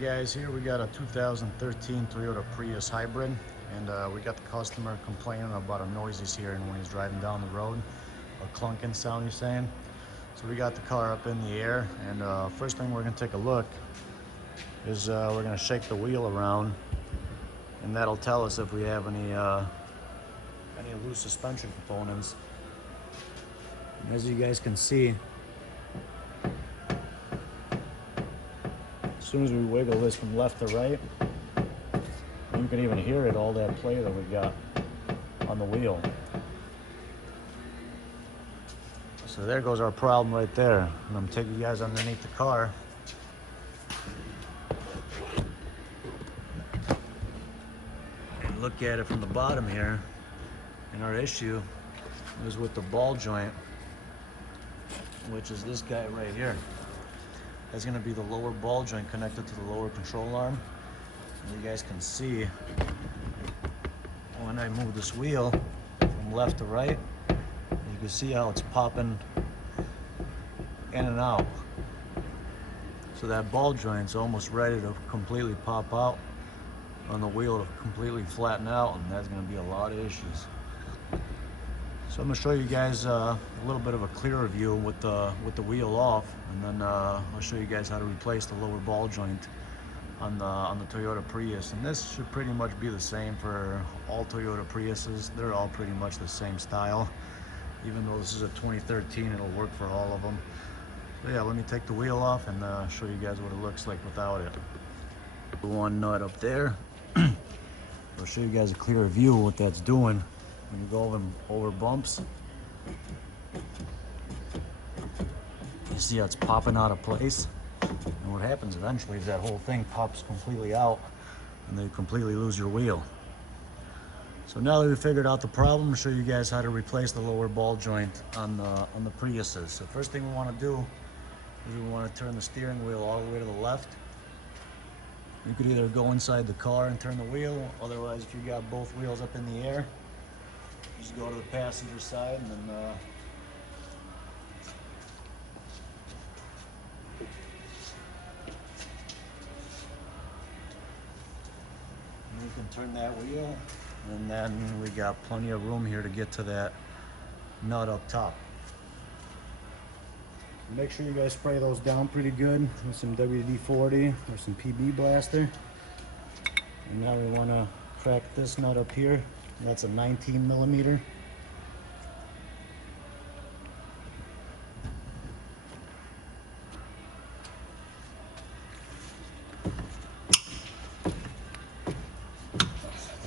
Alright guys, here we got a 2013 Toyota Prius hybrid, and we got the customer complaining about a noise he's hearing when he's driving down the road, a clunking sound he's saying. So we got the car up in the air, and first thing we're going to take a look is we're going to shake the wheel around, and that'll tell us if we have any loose suspension components. And as you guys can see, as soon as we wiggle this from left to right, you can even hear it, all that play that we got on the wheel. So there goes our problem right there. And I'm gonna take you guys underneath the car. And look at it from the bottom here. And our issue is with the ball joint, which is this guy right here. That's going to be the lower ball joint connected to the lower control arm. And you guys can see when I move this wheel from left to right, you can see how it's popping in and out. So that ball joint's almost ready to completely pop out on the wheel, to completely flatten out, and that's going to be a lot of issues. So I'm going to show you guys a little bit of a clearer view with the wheel off, and then I'll show you guys how to replace the lower ball joint on the Toyota Prius. And this should pretty much be the same for all Toyota Priuses. They're all pretty much the same style. Even though this is a 2013, it'll work for all of them. So yeah, let me take the wheel off and show you guys what it looks like without it. The one nut up there. I'll show you guys a clearer view of what that's doing. When you go over bumps, you see how it's popping out of place. And what happens eventually is that whole thing pops completely out and then you completely lose your wheel. So now that we figured out the problem, I'll show you guys how to replace the lower ball joint on the Priuses. So first thing we want to do is we want to turn the steering wheel all the way to the left. You could either go inside the car and turn the wheel, otherwise if you got both wheels up in the air, just go to the passenger side and then you can turn that wheel, and then we got plenty of room here to get to that nut up top. Make sure you guys spray those down pretty good with some WD-40 or some PB Blaster. And now we want to crack this nut up here. That's a 19 millimeter.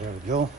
There we go.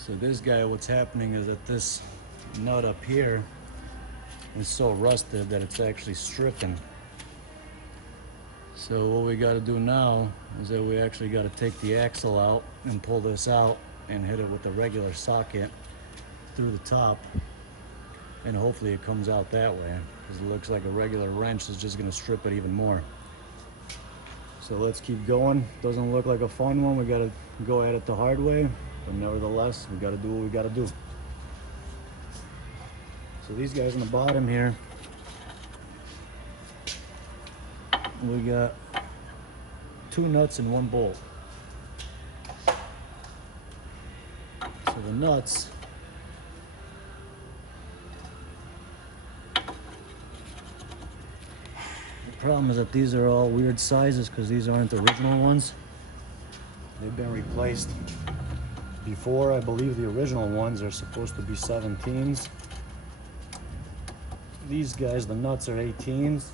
So this guy, what's happening is that this nut up here is so rusted that it's actually stripping. So what we got to do now is that we actually got to take the axle out and pull this out and hit it with a regular socket through the top, and hopefully it comes out that way, because it looks like a regular wrench is just going to strip it even more. So let's keep going. Doesn't look like a fun one. We got to go at it the hard way. But nevertheless, we got to do what we got to do. So these guys on the bottom here, we got 2 nuts and 1 bolt. So the nuts Problem is that these are all weird sizes because these aren't the original ones. They've been replaced. Before, I believe the original ones are supposed to be 17s. These guys, the nuts are 18s.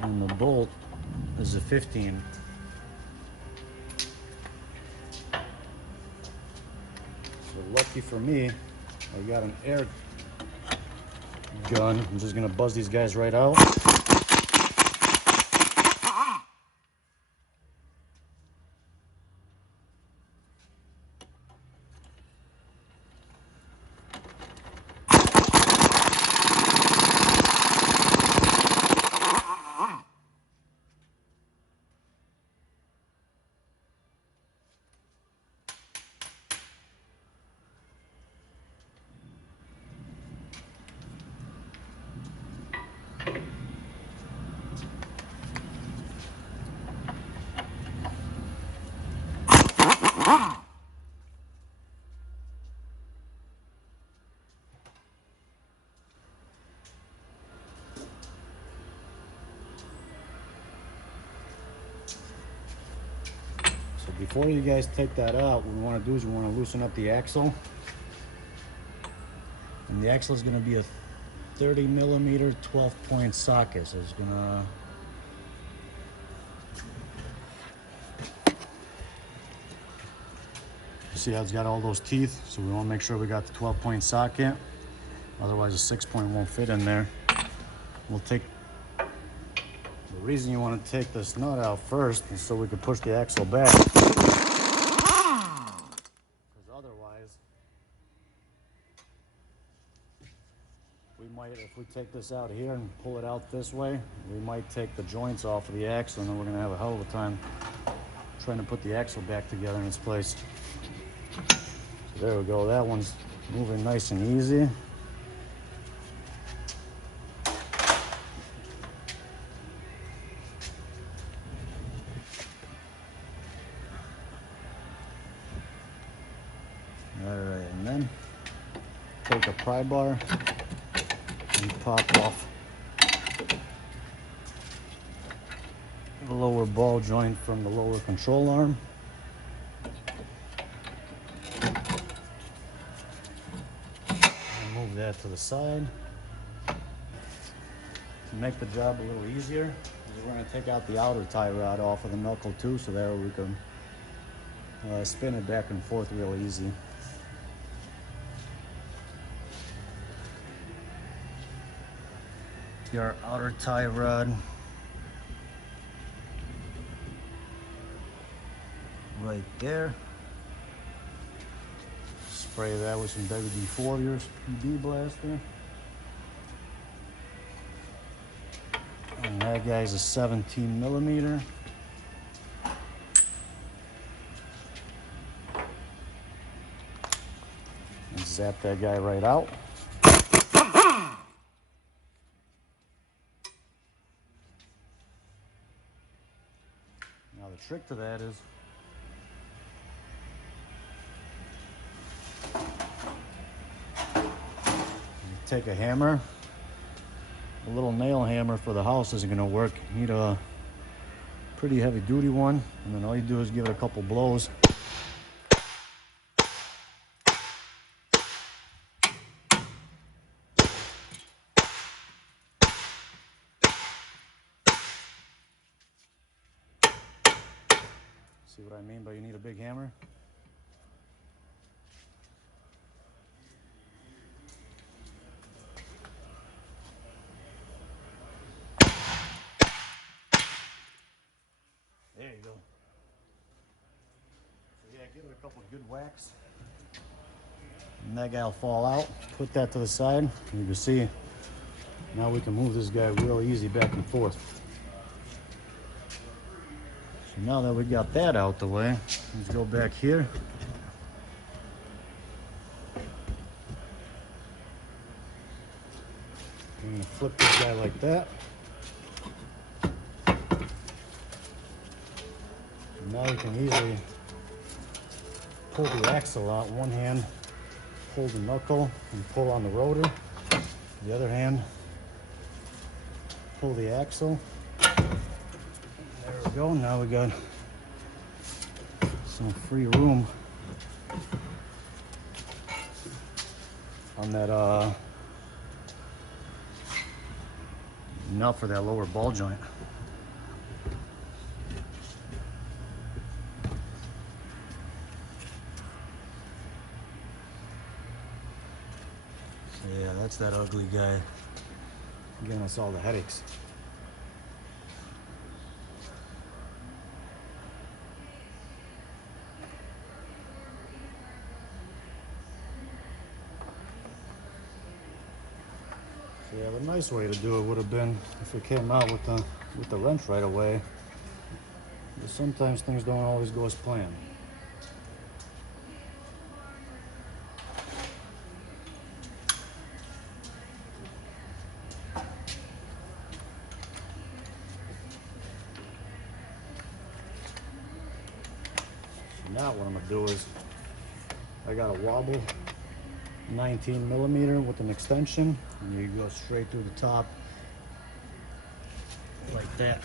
And the bolt is a 15. So lucky for me, I got an air gun. I'm just gonna buzz these guys right out. So before you guys take that out, what we want to do is we want to loosen up the axle. And the axle is going to be a 30 millimeter 12-point socket. So it's going to see how it's got all those teeth, so we want to make sure we got the 12-point socket, otherwise a 6-point won't fit in there. We'll take, the reason you want to take this nut out first is so we can push the axle back, because otherwise we might, if we take this out here and pull it out this way, we might take the joints off of the axle, and then we're going to have a hell of a time trying to put the axle back together in its place. So there we go, that one's moving nice and easy. Alright, and then take a pry bar and pop off the lower ball joint from the lower control arm. Move that to the side. To make the job a little easier, we're going to take out the outer tie rod off of the knuckle too, so that we can spin it back and forth real easy. Your outer tie rod right there. Spray that with some WD-40 or PD blaster. And that guy's a 17 millimeter. And zap that guy right out. Now the trick to that is take a hammer. A little nail hammer for the house isn't going to work. You need a pretty heavy duty one, and then all you do is give it a couple blows. See what I mean by you need a big hammer? There you go. So yeah, give it a couple good whacks. And that guy will fall out. Put that to the side. You can see, now we can move this guy real easy back and forth. So now that we got that out the way, let's go back here. I'm gonna flip this guy like that. Now you can easily pull the axle out one hand pull the knuckle and pull on the rotor. The other hand, pull the axle. There we go. Now we got some free room on that nut for that lower ball joint. So yeah, that's that ugly guy giving us all the headaches. Yeah, the nice way to do it would have been if we came out with the wrench right away. But sometimes things don't always go as planned. So now what I'm gonna do is I got a wobble 19mm with an extension, and you go straight through the top like that.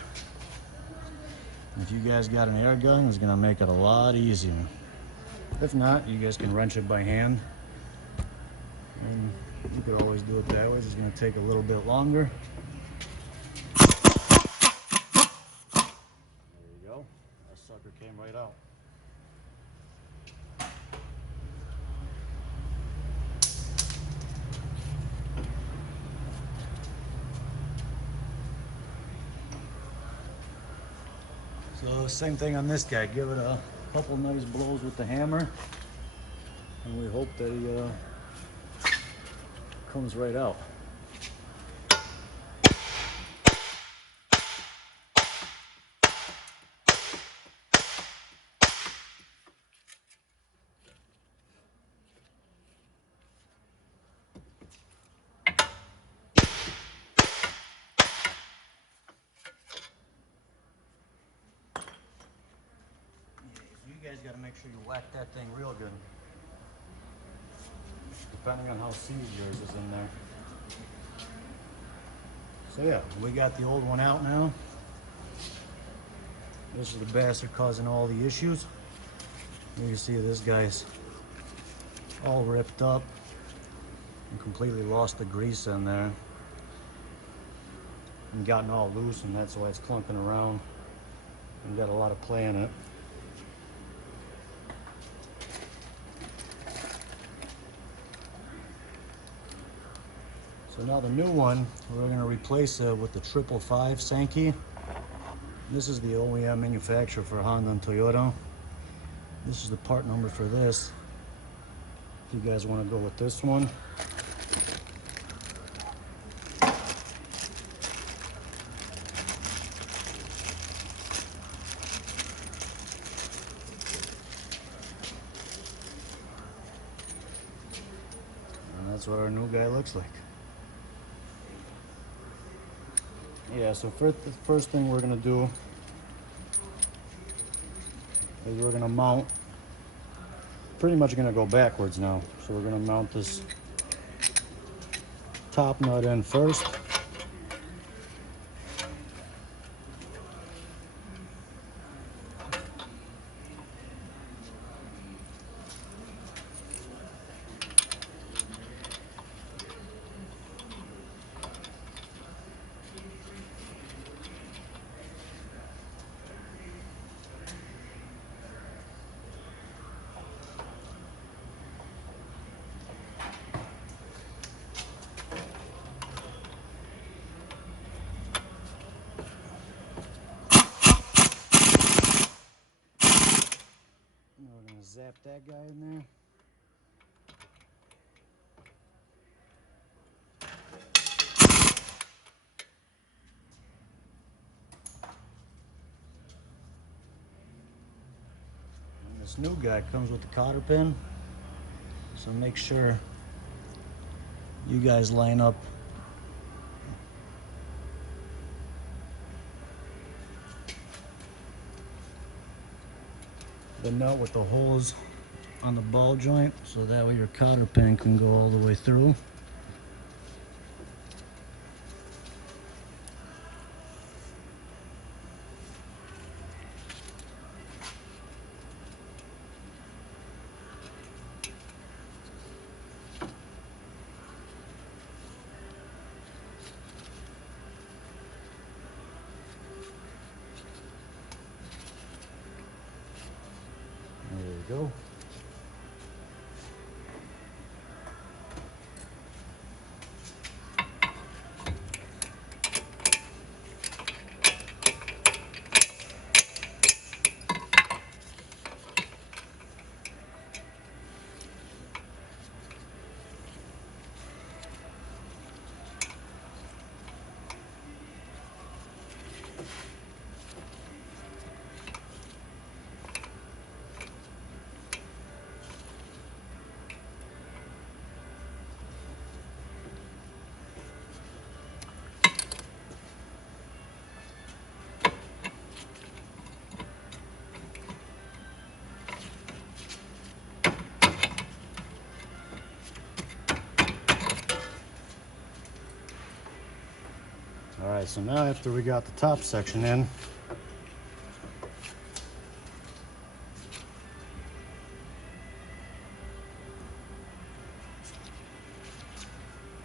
If you guys got an air gun, it's gonna make it a lot easier. If not, you guys can wrench it by hand, and you could always do it that way. It's gonna take a little bit longer. There you go. That sucker came right out. So same thing on this guy. Give it a couple nice blows with the hammer, and we hope that he comes right out. You guys got to make sure you whack that thing real good, depending on how seized yours is in there. So yeah, we got the old one out now. This is the bastard causing all the issues. You can see this guy's all ripped up and completely lost the grease in there and gotten all loose, and that's why it's clunking around and got a lot of play in it. So now the new one, we're going to replace it with the 555 Sankey. This is the OEM manufacturer for Honda and Toyota. This is the part number for this. If you guys want to go with this one. And that's what our new guy looks like. Yeah, so the first thing we're gonna do is we're gonna mount, pretty much gonna go backwards now. So we're gonna mount this top nut in first. We're gonna zap that guy in there. And this new guy comes with the cotter pin, so make sure you guys line up the nut with the holes on the ball joint, so that way your cotter pin can go all the way through. There we go. Alright, so now after we got the top section in,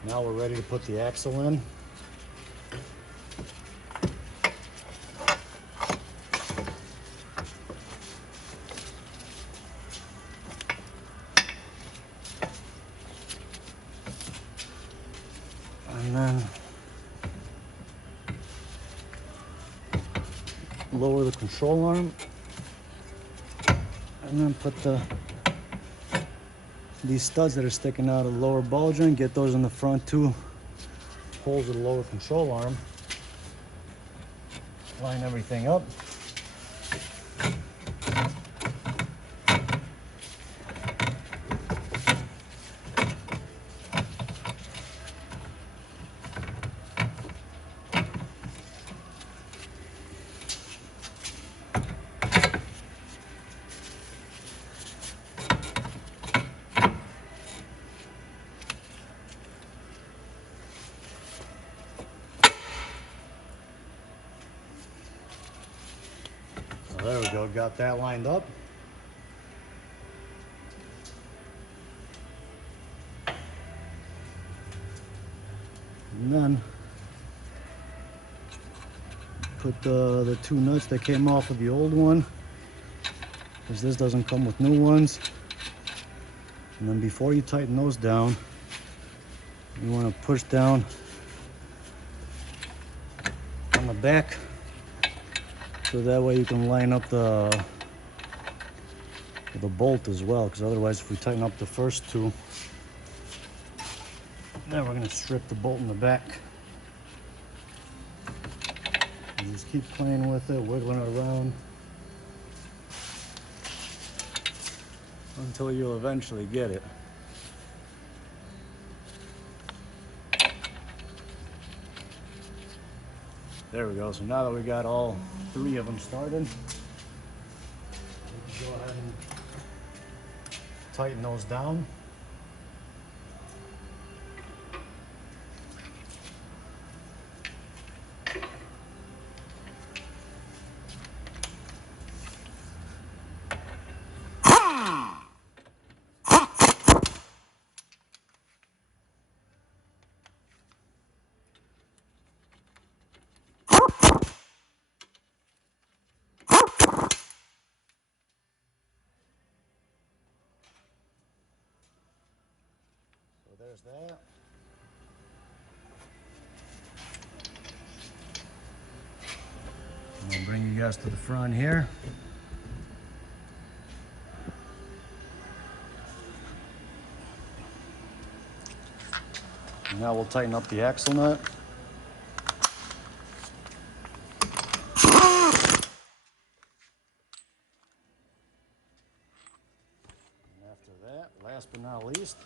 now we're ready to put the axle in. And then lower the control arm, and then put these studs that are sticking out of the lower ball joint, get those in the front two holes of the lower control arm. Line everything up. There we go, got that lined up. And then put the two nuts that came off of the old one, because this doesn't come with new ones. And then before you tighten those down, you want to push down on the back, so that way you can line up the bolt as well, because otherwise if we tighten up the first two, then we're going to strip the bolt in the back. And just keep playing with it, wiggling it around until you'll eventually get it. There we go. So now that we got all three of them started, we can go ahead and tighten those down. There's that. I'm gonna bring you guys to the front here. Now we'll tighten up the axle nut. And after that, last but not least,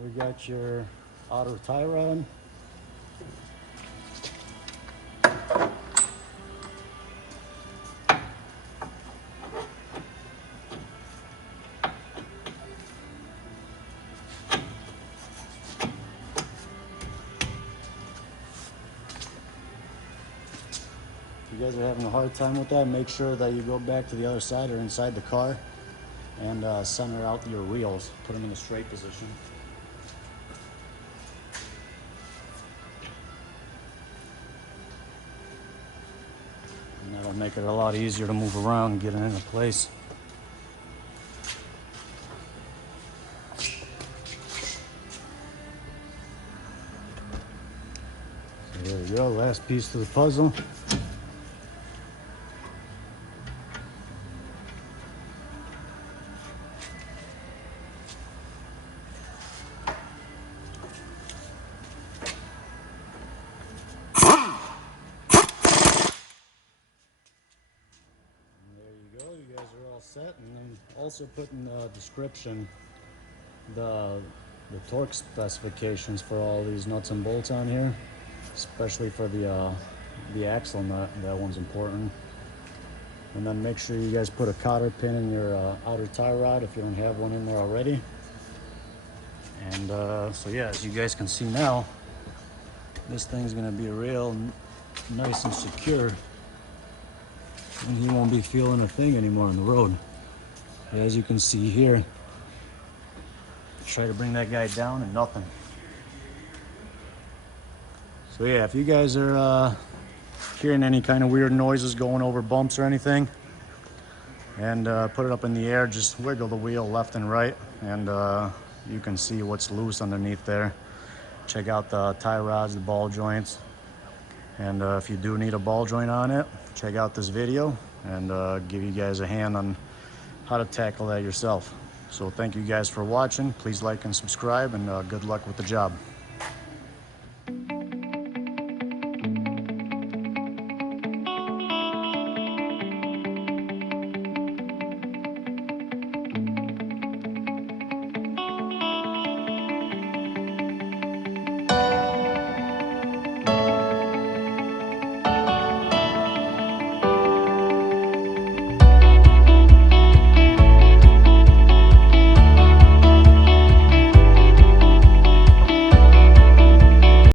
we got your outer tie rod. you guys are having a hard time with that, make sure that you go back to the other side or inside the car and center out your wheels. Put them in a straight position. And that'll make it a lot easier to move around and get it into place. So there we go, last piece to the puzzle. You guys are all set, and then also put in the description the torque specifications for all these nuts and bolts on here, especially for the axle nut. That one's important. And then make sure you guys put a cotter pin in your outer tie rod if you don't have one in there already. And so yeah, as you guys can see now, this thing's gonna be real nice and secure, and he won't be feeling a thing anymore on the road. As you can see here, try to bring that guy down and nothing. So yeah, if you guys are hearing any kind of weird noises going over bumps or anything, and put it up in the air, just wiggle the wheel left and right, and you can see what's loose underneath there. Check out the tie rods, the ball joints, and if you do need a ball joint on it, check out this video and give you guys a hand on how to tackle that yourself. So thank you guys for watching. Please like and subscribe, and good luck with the job.